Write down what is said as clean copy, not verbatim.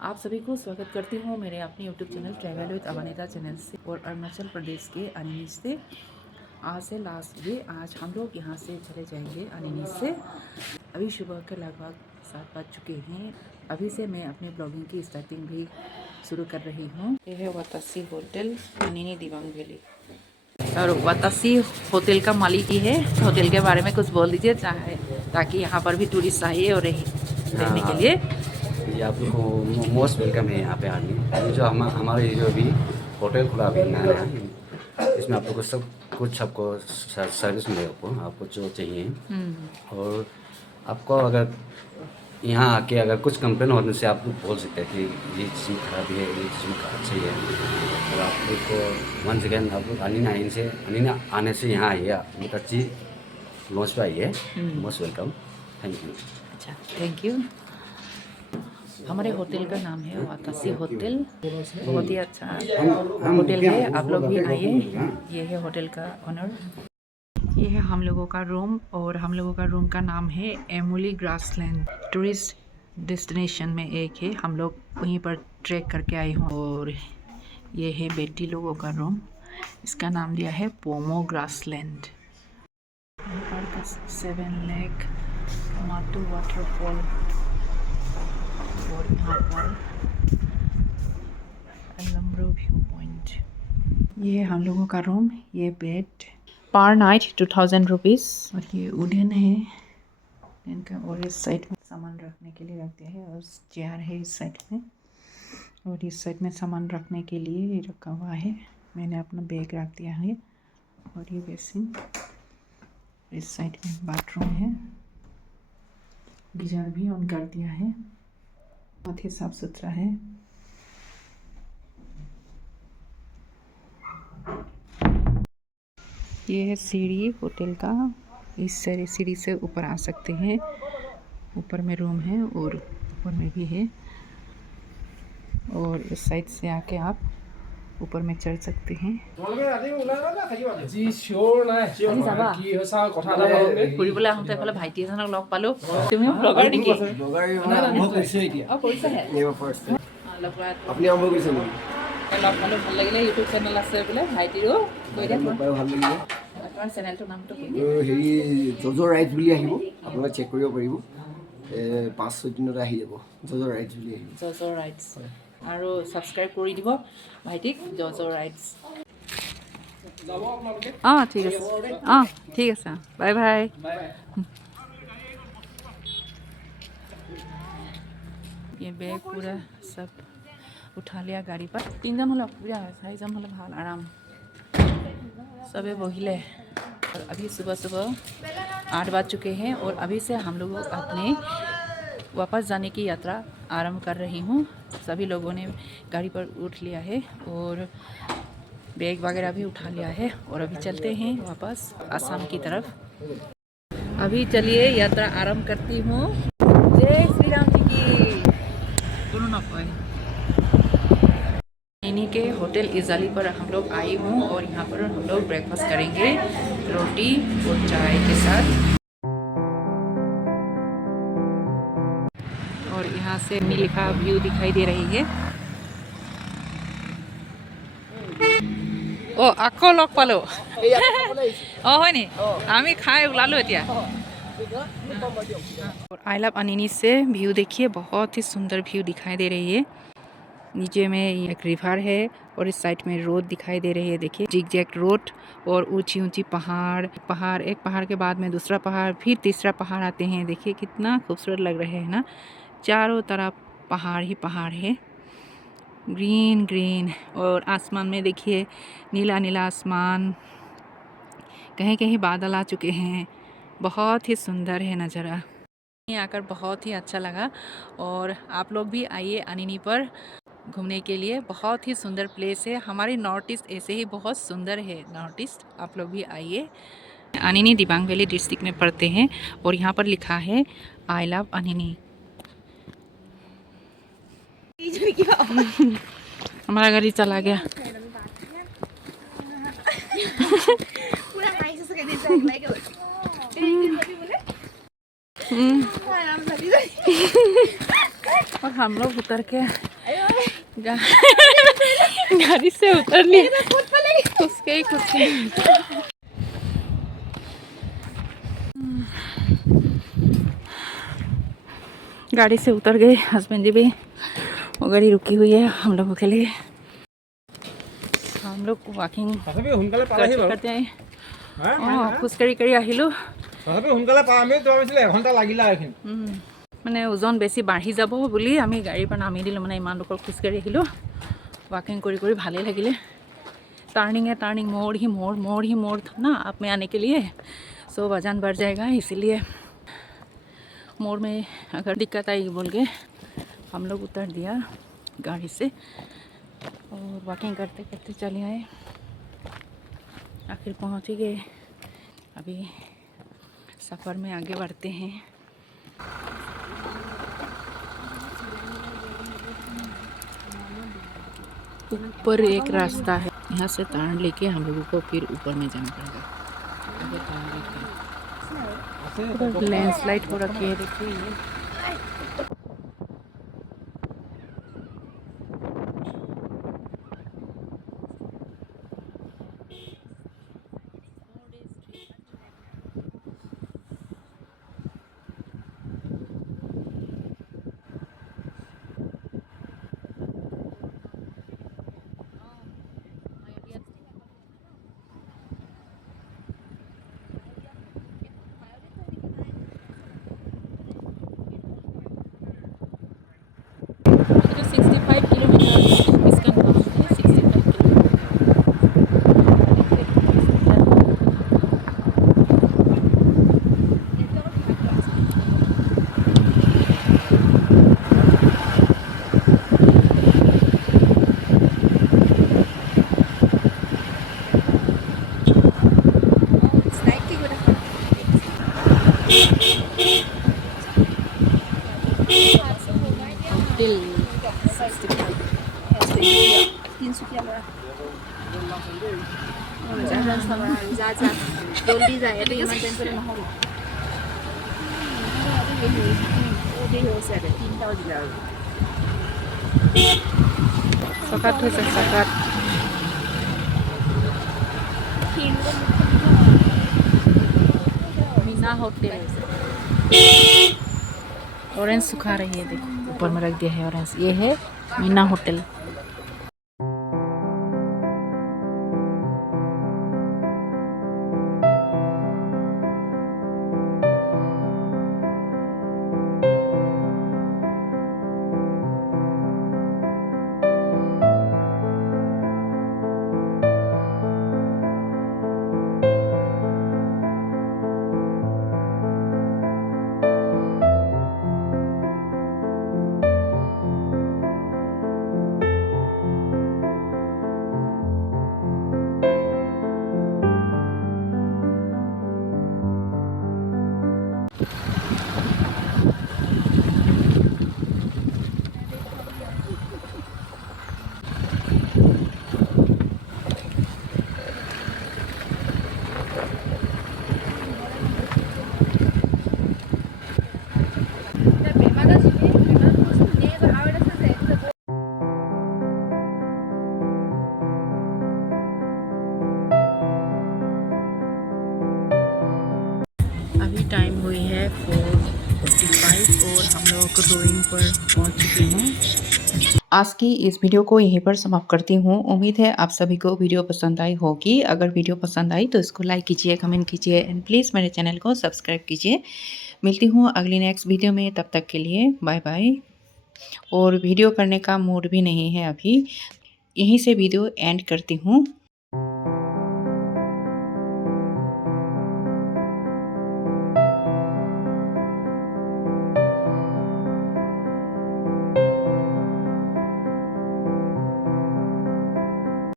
आप सभी को स्वागत करती हूँ मेरे अपने YouTube channel travel with Avneeta channel से। और अरुणाचल प्रदेश के अनिनी से आज से लास्ट डे, आज हम लोग यहाँ से चले जाएंगे अनिनी से। अभी सुबह के लगभग 7 बज चुके हैं। अभी से मैं अपने ब्लॉगिंग की स्टार्टिंग भी शुरू कर रही हूँ। यह है वातासी होटल अनिनी दिबांग वैली और वातासी होटल का मालिक ही है। होटल के बारे में कुछ बोल दीजिए चाहे, ताकि यहाँ पर भी टूरिस्ट आइए और रहने के लिए। जी आपको मोस्ट वेलकम है यहाँ पे आने। जो हमारे जो अभी होटल खुला अभी नया है, इसमें आप लोग को सब कुछ आपको सर्विस मिलेगा, आपको जो चाहिए। और आपको अगर यहाँ आके अगर कुछ कंप्लेन होने से आप लोग बोल सकते हैं कि ये चीज़ में खराबी है, ये चीज़ में अच्छी है। और आप लोग को वन सेकेंड आप लोग अनिना आने से यहाँ आइए, बहुत अच्छी लॉन्च पे आइए। Most welcome, thank you. अच्छा, थैंक यू। हमारे होटल का नाम है वातासी होटल, बहुत ही अच्छा होटल है, आप लोग भी आइए। ये है होटल का ऑनर। ये है हम लोगों का रूम और हम लोगों का रूम का नाम है एमुली ग्रासलैंड। टूरिस्ट डेस्टिनेशन में एक है, हम लोग वहीं पर ट्रैक करके आए हैं। और ये है बेटी लोगों का रूम, इसका नाम दिया है पोमो ग्रासलैंड। 7 लेक माटू वाटरफॉल और यहाँ पर अलम्ब्रो व्यू पॉइंट। ये है हम लोगों का रूम। ये बेड पर नाइट 2000 रुपीज़। और ये वुडन है इनका। और इस साइड में सामान रखने के लिए रख दिया है और चेयर है इस साइड में। और इस साइड में सामान रखने के लिए ये रखा हुआ है, मैंने अपना बैग रख दिया है। और ये बेसिन, इस साइड में बाथरूम है, गीजर भी ऑन कर दिया है, बहुत ही साफ सुथरा है। ये है सीढ़ी होटल का, इस सीढ़ी से ऊपर आ सकते हैं। ऊपर में रूम है और ऊपर में भी है। और इस साइड से आके आप ऊपर में चढ़ सकते हैं। ফুৰিবলৈ আহোঁতে এফালে ভাইটি এজনক লগ পালোঁ। তুমিও ব্লগাৰ নেকি? আপুনি আৰম্ভ কৰিছে নেকি? লগ পালোঁ, ভাল লাগিলে। ইউটিউব চেনেল আছে বোলে ভাইটিৰো, কৈ দিয়া ভাল লাগিলে। তোমাৰ চেনেলটোৰ নামটো কি? হেৰি জজৰ ৰাইটছ বুলি আহিব, আপোনালোকে চেক কৰিব পাৰিব। 5-6 দিনতে আহি যাব। জজৰ ৰাইটছ বুলি আহিব। জজৰ ৰাইটছ আৰু ছাবস্ক্ৰাইব কৰি দিব ভাইটিক, জজৰ ৰাইটছ। অঁ ঠিক আছে, অঁ ঠিক আছে, বাই বাই। ये बैग पूरा सब उठा लिया गाड़ी पर। 3 जन हमें असुविधा है, 4 जन हमें भाल आराम सबे बहिले। और अभी सुबह 8 बज चुके हैं और अभी से हम लोग अपने वापस जाने की यात्रा आरंभ कर रही हूँ। सभी लोगों ने गाड़ी पर उठ लिया है और बैग वगैरह भी उठा लिया है और अभी चलते हैं वापस आसाम की तरफ। अभी चलिए यात्रा आरंभ करती हूँ। जय श्री राम जी की। इन्हीं के होटल इजाली पर हम लोग आई हूँ और यहाँ पर हम लोग ब्रेकफास्ट करेंगे रोटी और चाय के साथ। और यहाँ से नीलिका व्यू दिखाई दे रही है। ओ আকৌ লগ পালো। অঁ হয় নি? আমি খাই ওলালো এতিয়া। और आई लव अनिनी से व्यू देखिए, बहुत ही सुंदर व्यू दिखाई दे रही है। नीचे में एक रिवर है और इस साइड में रोड दिखाई दे रही है। देखिए जिग जैग रोड और ऊंची ऊंची पहाड़, एक पहाड़ के बाद में दूसरा पहाड़, फिर तीसरा पहाड़ आते हैं। देखिए कितना खूबसूरत लग रहे हैं ना, चारों तरफ पहाड़ ही पहाड़ है, ग्रीन ग्रीन। और आसमान में देखिए नीला नीला आसमान, कहीं कहीं बादल आ चुके हैं, बहुत ही सुंदर है नज़ारा। आकर बहुत ही अच्छा लगा। और आप लोग भी आइए अनिनी पर घूमने के लिए, बहुत ही सुंदर प्लेस है। हमारी नॉर्थ ईस्ट ऐसे ही बहुत सुंदर है नॉर्थ ईस्ट, आप लोग भी आइए। अनिनी दिबांग वैली डिस्ट्रिक्ट में पड़ते हैं और यहाँ पर लिखा है आई लव अनिनी। हमारा गाड़ी चला गया। और हम लोग उतर के गाड़ी से उतर ली उसके ही कुछ गाड़ी से उतर गए हस्बैंड जी भी। वो गाड़ी रुकी हुई है हम लोगों के लिए। हम लोग वॉकिंग करते हैं খোজকাঢ়ি কাঢ়ি আহিলোঁ। মানে ওজন বেছি বাঢ়ি যাব বুলি আমি গাড়ীৰ পৰা নামি দিলোঁ। মানে ইমান দূৰ খোজকাঢ়ি আহিলোঁ। वॉकिंग करी करी भाले लगिले। टर्निंग है टर्निंग, मोड़ ही मोड़ था ना आप में आने के लिए, सो वजन बढ़ जाएगा, इसीलिए मोड़ में अगर दिक्कत आई बोल के हम लोग उतर दिया गाड़ी से और वॉकिंग करते करते चले आए। आखिर पहुँच ही गए। अभी सफ़र में आगे बढ़ते हैं। ऊपर एक रास्ता है, यहाँ से तार लेके हम लोगों को फिर ऊपर में जाना पड़ेगा। लैंडस्लाइड हो रखी है देखिए। ये 65 किलोमीटर इसका नाम है, 65 किलोमीटर। জলদি যায় এইটো ইমান টাইম কৰি নহ'ব তিনিটা বাজিলে আৰু চকাত হৈছে চকাত। मीना होटल ऑरेंज सुखा रही है, देखो ऊपर में रख दिया है ऑरेंज। ये है मीना होटल। अभी टाइम हुई है 4:45 और हम लोग रोइंग पर पहुंच चुके हैं। आज की इस वीडियो को यहीं पर समाप्त करती हूँ। उम्मीद है आप सभी को वीडियो पसंद आई होगी। अगर वीडियो पसंद आई तो इसको लाइक कीजिए, कमेंट कीजिए एंड प्लीज़ मेरे चैनल को सब्सक्राइब कीजिए। मिलती हूँ अगली नेक्स्ट वीडियो में, तब तक के लिए बाय बाय। और वीडियो करने का मूड भी नहीं है अभी, यहीं से वीडियो एंड करती हूँ।